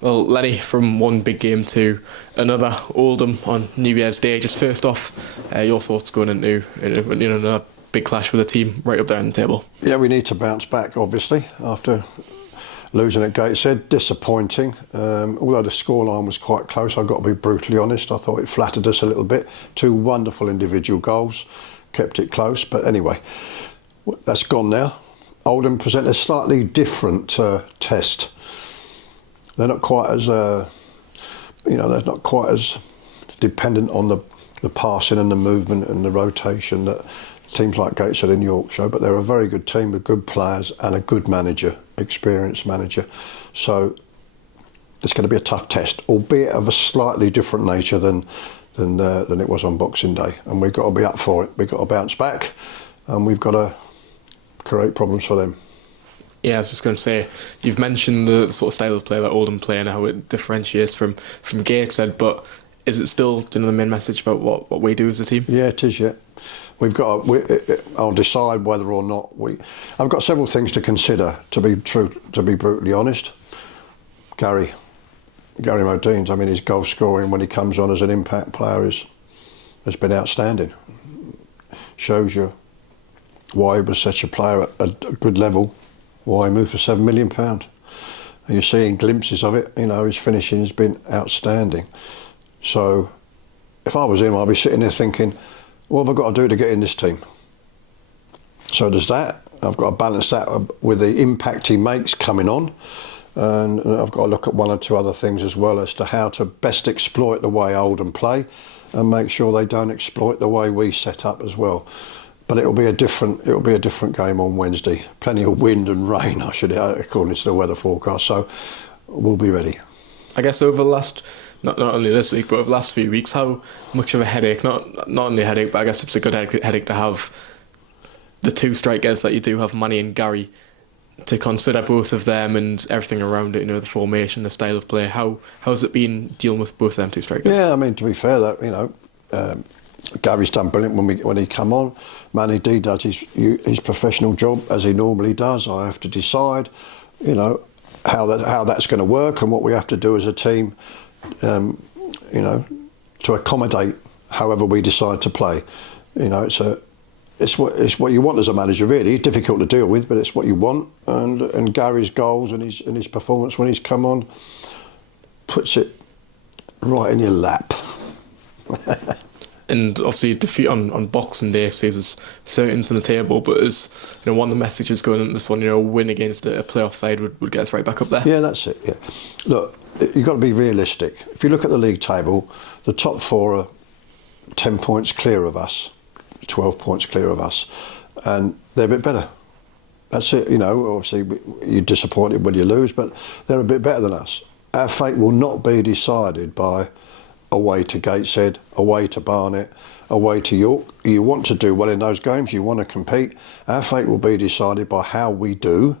Well, Lennie, from one big game to another, Oldham on New Year's Day. Just first off, your thoughts going into another big clash with a team right up there on the table? Yeah, we need to bounce back, obviously, after losing at Gateshead. Disappointing. Although the scoreline was quite close, I've got to be brutally honest. I thought it flattered us a little bit. Two wonderful individual goals, kept it close. But anyway, that's gone now. Oldham present a slightly different test. They're not quite as, they're not quite as dependent on the passing and the movement and the rotation that teams like Gateshead and York show, but they're a very good team with good players and a good manager, experienced manager. So it's going to be a tough test, albeit of a slightly different nature than it was on Boxing Day. And we've got to be up for it. We've got to bounce back, and we've got to create problems for them. Yeah, I was just going to say, you've mentioned the sort of style of play that Oldham play and how it differentiates from Gateshead, but is it still the main message about what we do as a team? Yeah, it is, yeah. I'll decide whether or not I've got several things to consider, to be brutally honest. Gary Modine's, his goal scoring when he comes on as an impact player has been outstanding. Shows you why he was such a player at a good level, why he moved for £7 million. And you're seeing glimpses of it. His finishing has been outstanding. So if I was him, I'd be sitting there thinking, what have I got to do to get in this team? So there's that. I've got to balance that with the impact he makes coming on. And I've got to look at one or two other things as well as to how to best exploit the way Oldham play and make sure they don't exploit the way we set up as well. But it'll be a different game on Wednesday. Plenty of wind and rain, according to the weather forecast. So we'll be ready. I guess over the last, not only this week, but over the last few weeks, how much of a headache, not only a headache, but I guess it's a good headache to have the two strikers that you do have, Manny and Gary, to consider both of them and everything around it, the formation, the style of play. How has it been dealing with both them two strikers? Yeah, to be fair, that Gary's done brilliant when he come on. Manny D does his professional job as he normally does. I have to decide, how that's going to work and what we have to do as a team, to accommodate however we decide to play. It's what you want as a manager, really. It's difficult to deal with, but it's what you want. And Gary's goals and his performance when he's come on puts it right in your lap. And obviously, defeat on Boxing Day saves us 13th in the table, but as one of the messages going into this one, a win against a playoff side would get us right back up there. Yeah, that's it. Yeah, look, you've got to be realistic. If you look at the league table, the top four are 10 points clear of us, 12 points clear of us, and they're a bit better. That's it. Obviously you're disappointed when you lose, but they're a bit better than us. Our fate will not be decided by away to Gateshead, away to Barnet, away to York. You want to do well in those games, you want to compete. Our fate will be decided by how we do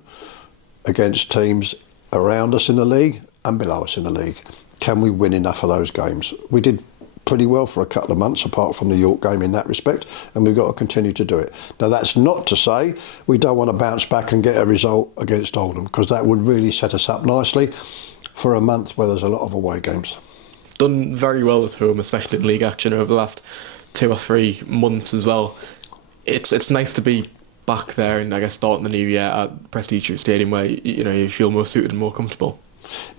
against teams around us in the league and below us in the league. Can we win enough of those games? We did pretty well for a couple of months, apart from the York game in that respect, and we've got to continue to do it. Now, that's not to say we don't want to bounce back and get a result against Oldham, because that would really set us up nicely for a month where there's a lot of away games. Done very well at home, especially in league action over the last 2 or 3 months as well. It's nice to be back there and I guess starting the new year at Prestige Stadium where you feel more suited and more comfortable.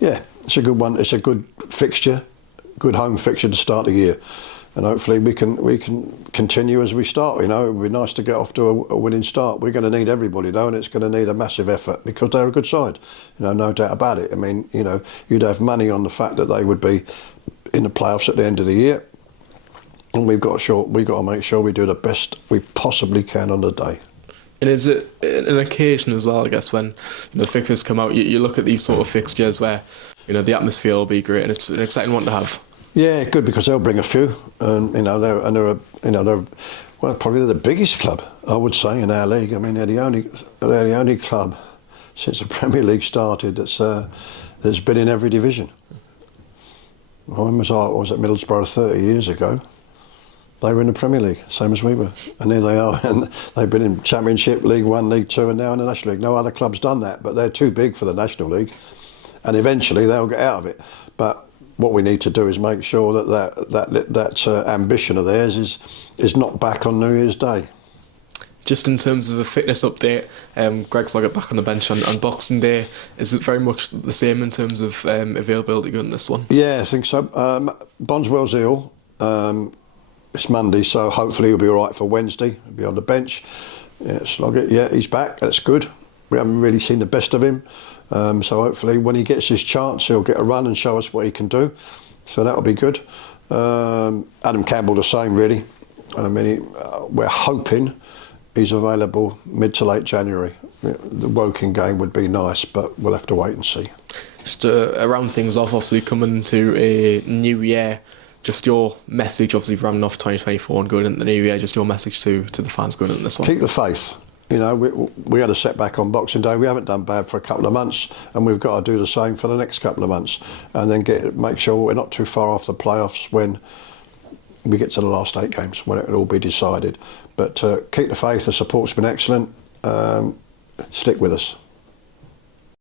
Yeah, it's a good one. It's a good fixture, good home fixture to start the year, and hopefully we can continue as we start. It would be nice to get off to a winning start. We're going to need everybody though, and it's going to need a massive effort because they're a good side. No doubt about it. You'd have money on the fact that they would be in the playoffs at the end of the year, and we've got to make sure we do the best we possibly can on the day. And is it an occasion as well, I guess, when the fixtures come out, you look at these sort of fixtures where the atmosphere will be great and it's an exciting one to have? Yeah, good, because they'll bring a few, and they're probably the biggest club, I would say, in our league. They're the only club since the Premier League started that's been in every division. I was at Middlesbrough 30 years ago. They were in the Premier League, same as we were. And here they are, and they've been in Championship, League One, League Two, and now in the National League. No other club's done that, but they're too big for the National League. and eventually they'll get out of it. But what we need to do is make sure that ambition of theirs is not back on New Year's Day. Just in terms of a fitness update, Greg Sloggett back on the bench on Boxing Day. Is it very much the same in terms of availability going this one? Yeah, I think so. Bonswell's ill. It's Monday, so hopefully he'll be all right for Wednesday. He'll be on the bench. Yeah, Sloggett, yeah, he's back. That's good. We haven't really seen the best of him. So hopefully when he gets his chance, he'll get a run and show us what he can do. So that'll be good. Adam Campbell the same, really. I mean, we're hoping he's available mid to late January. The Woking game would be nice, but we'll have to wait and see. Just to round things off, obviously coming to a new year, just your message, obviously rounding off 2024 and going into the new year, just your message to the fans going into this one. Keep the faith. You know, we had a setback on Boxing Day. We haven't done bad for a couple of months, and we've got to do the same for the next couple of months, and then make sure we're not too far off the playoffs when we get to the last 8 games, when it will all be decided. But keep the faith. The support's been excellent. Stick with us.